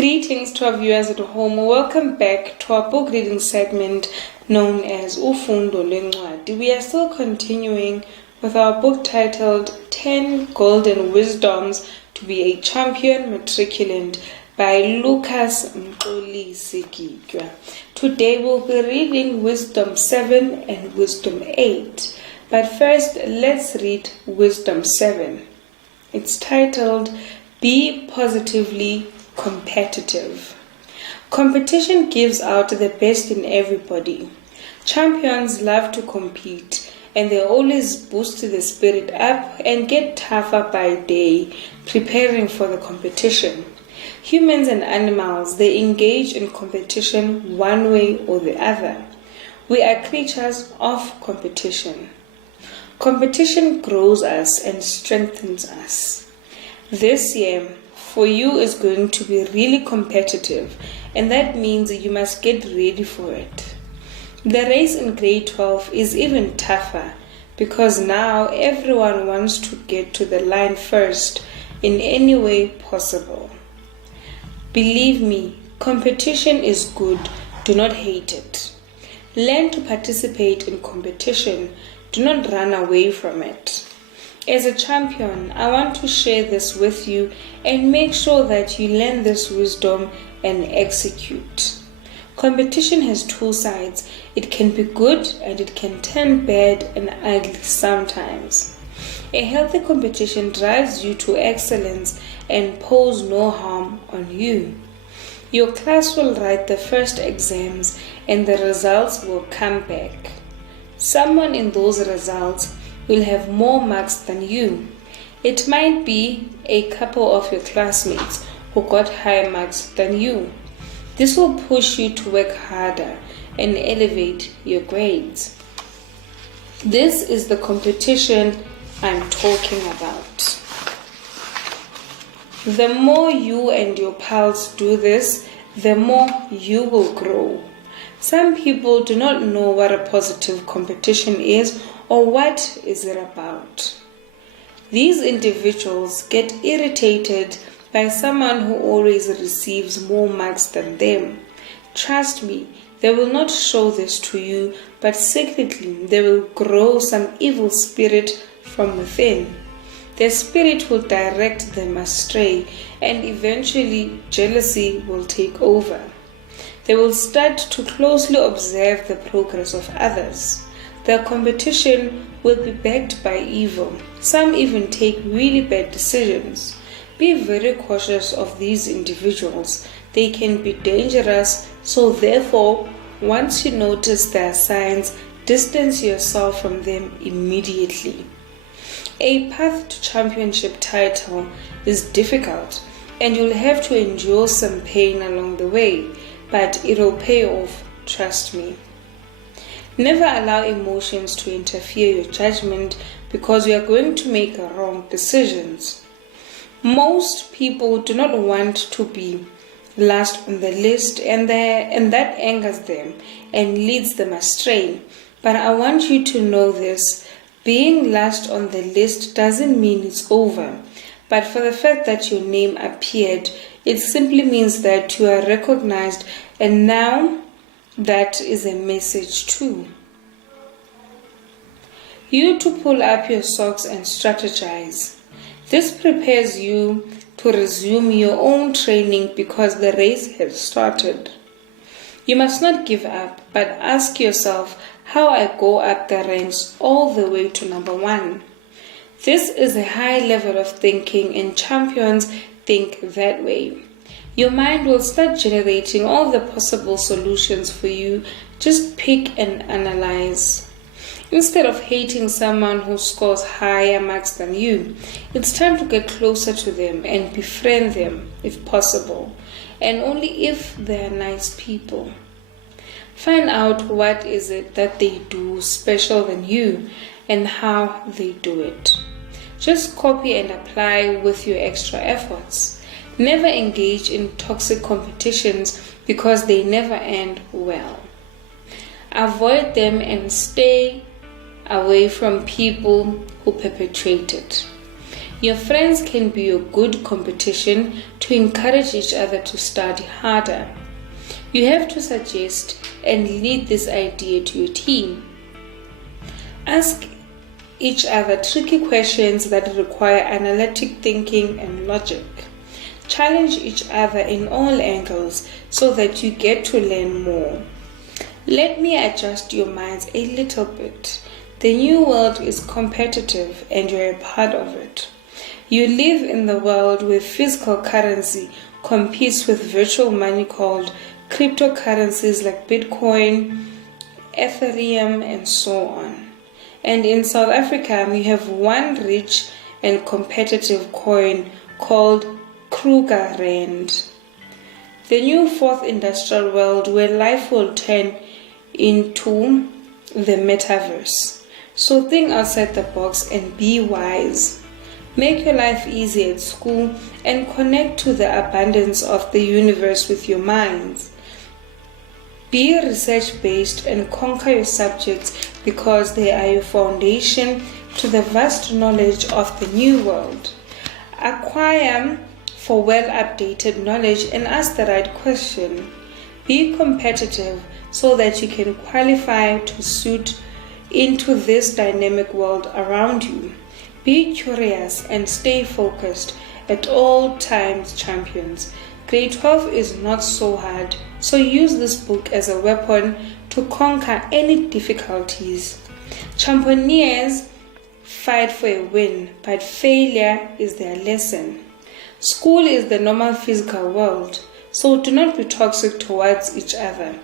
Greetings to our viewers at home. Welcome back to our book reading segment known as Ufundo Lwencwadi. We are still continuing with our book titled 10 Golden Wisdoms to be a Champion Matriculant by Mxolisi Mgitywa. Today we'll be reading Wisdom 7 and Wisdom 8. But first, let's read Wisdom 7. It's titled, Be Positively Competitive. Competition gives out the best in everybody. Champions love to compete, and they always boost the spirit up and get tougher by day, preparing for the competition. Humans and animals, they engage in competition one way or the other. We are creatures of competition. Competition grows us and strengthens us. This year, for you is going to be really competitive, and that means you must get ready for it. The race in grade 12 is even tougher because now everyone wants to get to the line first in any way possible. Believe me, competition is good. Do not hate it. Learn to participate in competition. Do not run away from it. As a champion, I want to share this with you and make sure that you learn this wisdom and execute. Competition has two sides. It can be good and it can turn bad and ugly sometimes. A healthy competition drives you to excellence and pose no harm on you. Your class will write the first exams and the results will come back. Someone in those results will have more marks than you. It might be a couple of your classmates who got higher marks than you. This will push you to work harder and elevate your grades. This is the competition I'm talking about. The more you and your pals do this, the more you will grow. Some people do not know what a positive competition is or what is it about. These individuals get irritated by someone who always receives more marks than them. Trust me, they will not show this to you, but secretly they will grow some evil spirit from within. Their spirit will direct them astray, and eventually jealousy will take over. They will start to closely observe the progress of others. Their competition will be backed by evil. Some even take really bad decisions. Be very cautious of these individuals. They can be dangerous, so therefore, once you notice their signs, distance yourself from them immediately. A path to championship title is difficult, and you'll have to endure some pain along the way, but it'll pay off, trust me. Never allow emotions to interfere your judgment because you are going to make wrong decisions. Most people do not want to be last on the list, and that angers them and leads them astray. But I want you to know this. Being last on the list doesn't mean it's over. But for the fact that your name appeared, it simply means that you are recognized, and now that is a message too. You to pull up your socks and strategize. This prepares you to resume your own training because the race has started. You must not give up, but ask yourself how I go up the ranks all the way to number 1. This is a high level of thinking, and champions think that way. Your mind will start generating all the possible solutions for you. Just pick and analyze. Instead of hating someone who scores higher marks than you, it's time to get closer to them and befriend them if possible, and only if they are nice people. Find out what is it that they do special than you and how they do it. Just copy and apply with your extra efforts. Never engage in toxic competitions because they never end well. Avoid them and stay away from people who perpetrate it. Your friends can be a good competition to encourage each other to study harder. You have to suggest and lead this idea to your team. Ask each other tricky questions that require analytic thinking and logic. Challenge each other in all angles so that you get to learn more. Let me adjust your minds a little bit. The new world is competitive and you're a part of it. You live in the world where physical currency competes with virtual money called cryptocurrencies like Bitcoin, Ethereum, and so on. And in South Africa, we have one rich and competitive coin called Kruger Rand. The new fourth industrial world where life will turn into the metaverse. So think outside the box and be wise. Make your life easy at school and connect to the abundance of the universe with your minds. Be research-based and conquer your subjects because they are your foundation to the vast knowledge of the new world. Acquire for well-updated knowledge and ask the right question. Be competitive so that you can qualify to suit into this dynamic world around you. Be curious and stay focused at all times, champions. Grade 12 is not so hard, so use this book as a weapon to conquer any difficulties. Champions fight for a win, but failure is their lesson. School is the normal physical world, so do not be toxic towards each other,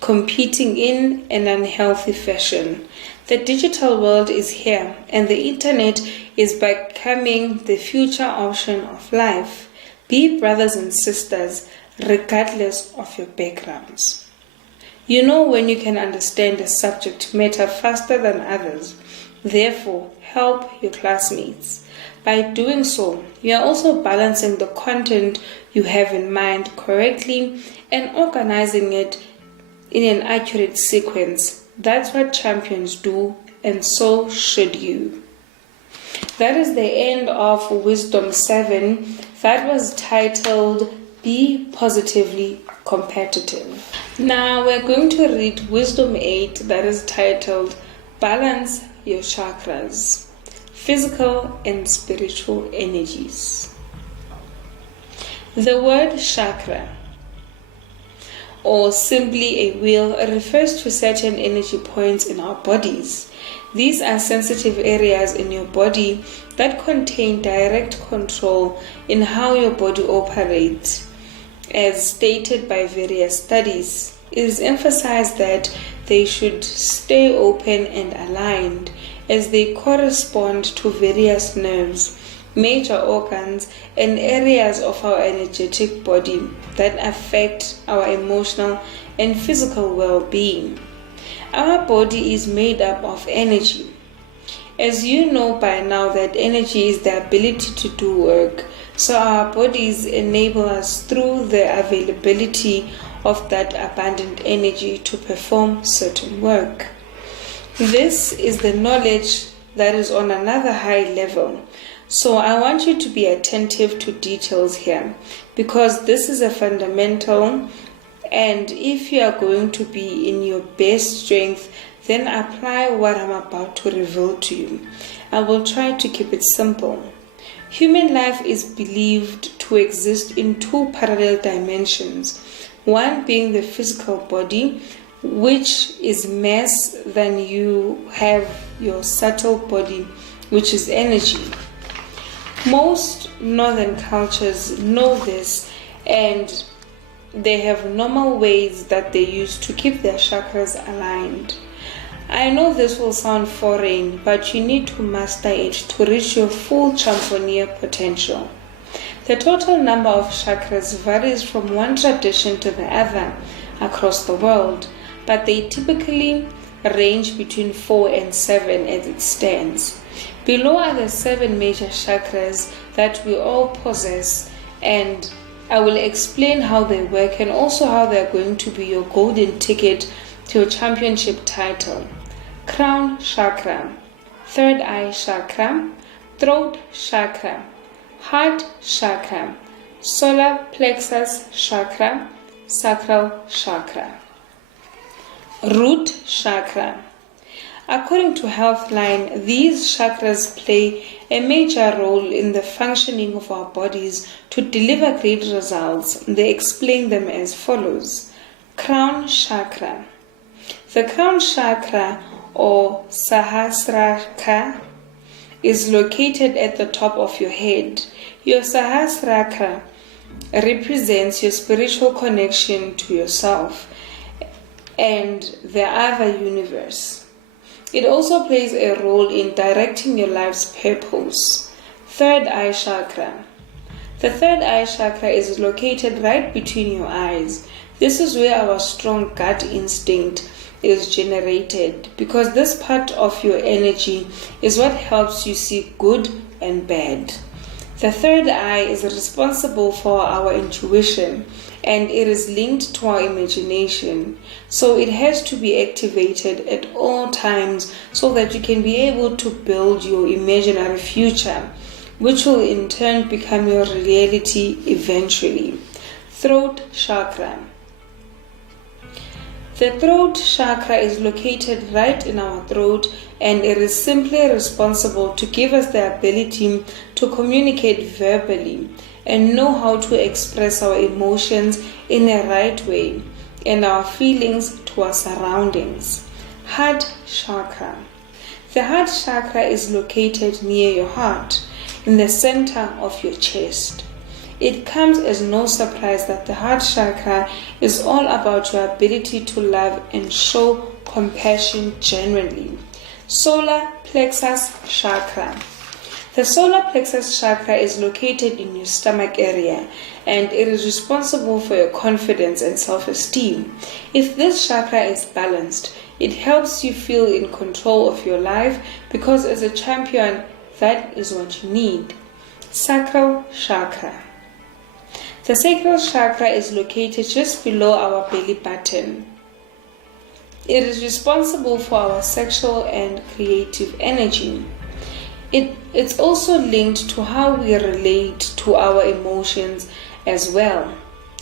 competing in an unhealthy fashion. The digital world is here, and the internet is becoming the future option of life. Be brothers and sisters, regardless of your backgrounds. You know when you can understand a subject matter faster than others. Therefore, help your classmates. By doing so, you are also balancing the content you have in mind correctly and organizing it in an accurate sequence. That's what champions do, and so should you. That is the end of Wisdom 7 that was titled Be Positively Competitive. Now we're going to read Wisdom 8 that is titled Balance Your Chakras, Physical and Spiritual Energies. The word chakra, or simply a wheel, refers to certain energy points in our bodies. These are sensitive areas in your body that contain direct control in how your body operates. As stated by various studies, it is emphasized that they should stay open and aligned as they correspond to various nerves, major organs, and areas of our energetic body that affect our emotional and physical well-being. Our body is made up of energy. As you know by now that energy is the ability to do work, so our bodies enable us through the availability of that abundant energy to perform certain work. This is the knowledge that is on another high level. So I want you to be attentive to details here because this is a fundamental, and if you are going to be in your best strength, then apply what I'm about to reveal to you. I will try to keep it simple. Human life is believed to exist in two parallel dimensions, one being the physical body, which is mass, then you have your subtle body, which is energy. Most northern cultures know this, and they have normal ways that they use to keep their chakras aligned. I know this will sound foreign, but you need to master it to reach your full champion potential. The total number of chakras varies from one tradition to the other across the world, but they typically range between 4 and 7 as it stands. Below are the 7 major chakras that we all possess, and I will explain how they work and also how they are going to be your golden ticket to your championship title. Crown chakra, third eye chakra, throat chakra, heart chakra, solar plexus chakra, sacral chakra. Root chakra. According to Healthline, these chakras play a major role in the functioning of our bodies to deliver great results. They explain them as follows. Crown chakra. The crown chakra, or Sahasrara, is located at the top of your head. Your Sahasrara represents your spiritual connection to yourself and the other universe. It also plays a role in directing your life's purpose. Third eye chakra. The third eye chakra is located right between your eyes. This is where our strong gut instinct is generated, because this part of your energy is what helps you see good and bad. The third eye is responsible for our intuition, and it is linked to our imagination. So it has to be activated at all times so that you can be able to build your imaginary future, which will in turn become your reality eventually. Throat chakra. The throat chakra is located right in our throat, and it is simply responsible to give us the ability to communicate verbally and know how to express our emotions in a right way and our feelings to our surroundings. Heart chakra. The heart chakra is located near your heart, in the center of your chest. It comes as no surprise that the heart chakra is all about your ability to love and show compassion genuinely. Solar plexus chakra. The solar plexus chakra is located in your stomach area, and it is responsible for your confidence and self-esteem. If this chakra is balanced, it helps you feel in control of your life, because as a champion, that is what you need. Sacral chakra. The sacral chakra is located just below our belly button. It is responsible for our sexual and creative energy. It's also linked to how we relate to our emotions as well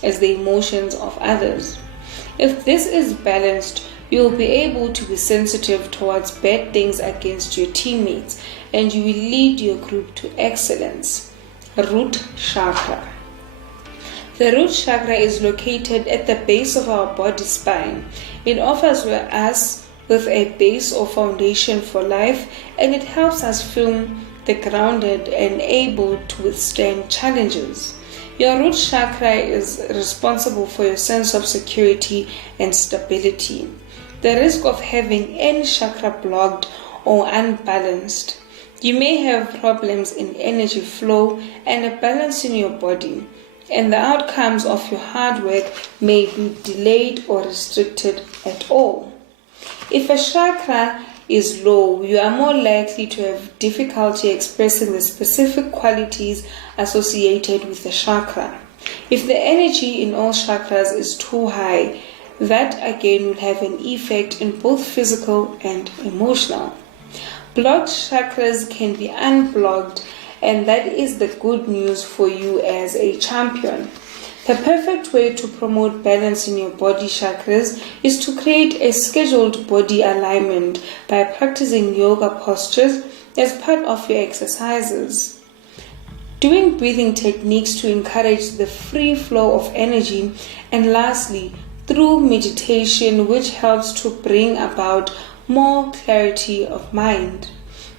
as the emotions of others. If this is balanced, you'll be able to be sensitive towards bad things against your teammates, and you will lead your group to excellence. Root chakra. The root chakra is located at the base of our body spine. It offers us with a base or foundation for life, and it helps us feel grounded and able to withstand challenges. Your root chakra is responsible for your sense of security and stability. The risk of having any chakra blocked or unbalanced. You may have problems in energy flow and a balance in your body, and the outcomes of your hard work may be delayed or restricted at all. If a chakra is low, you are more likely to have difficulty expressing the specific qualities associated with the chakra. If the energy in all chakras is too high, that again will have an effect in both physical and emotional. Blocked chakras can be unblocked, and that is the good news for you as a champion. The perfect way to promote balance in your body chakras is to create a scheduled body alignment by practicing yoga postures as part of your exercises. Doing breathing techniques to encourage the free flow of energy, and lastly, through meditation, which helps to bring about more clarity of mind.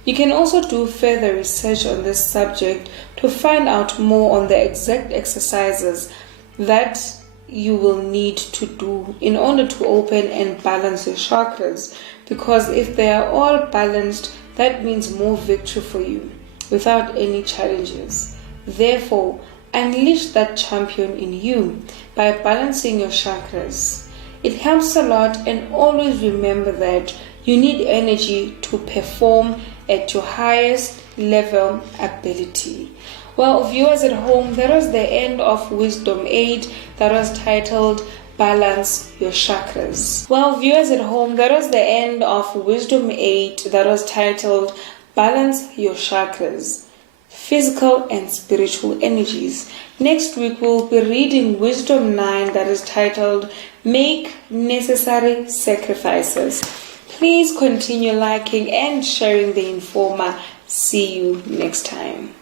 You can also do further research on this subject to find out more on the exact exercises that you will need to do in order to open and balance your chakras, because if they are all balanced, that means more victory for you without any challenges. Therefore, unleash that champion in you by balancing your chakras. It helps a lot, and always remember that you need energy to perform at your highest level ability. Well, viewers at home, that was the end of Wisdom 8 that was titled Balance Your Chakras. Well, viewers at home, that was the end of Wisdom 8 that was titled Balance Your Chakras. physical and spiritual energies. Next week we'll be reading Wisdom 9 that is titled Make Necessary Sacrifices. Please continue liking and sharing the Informer. See you next time.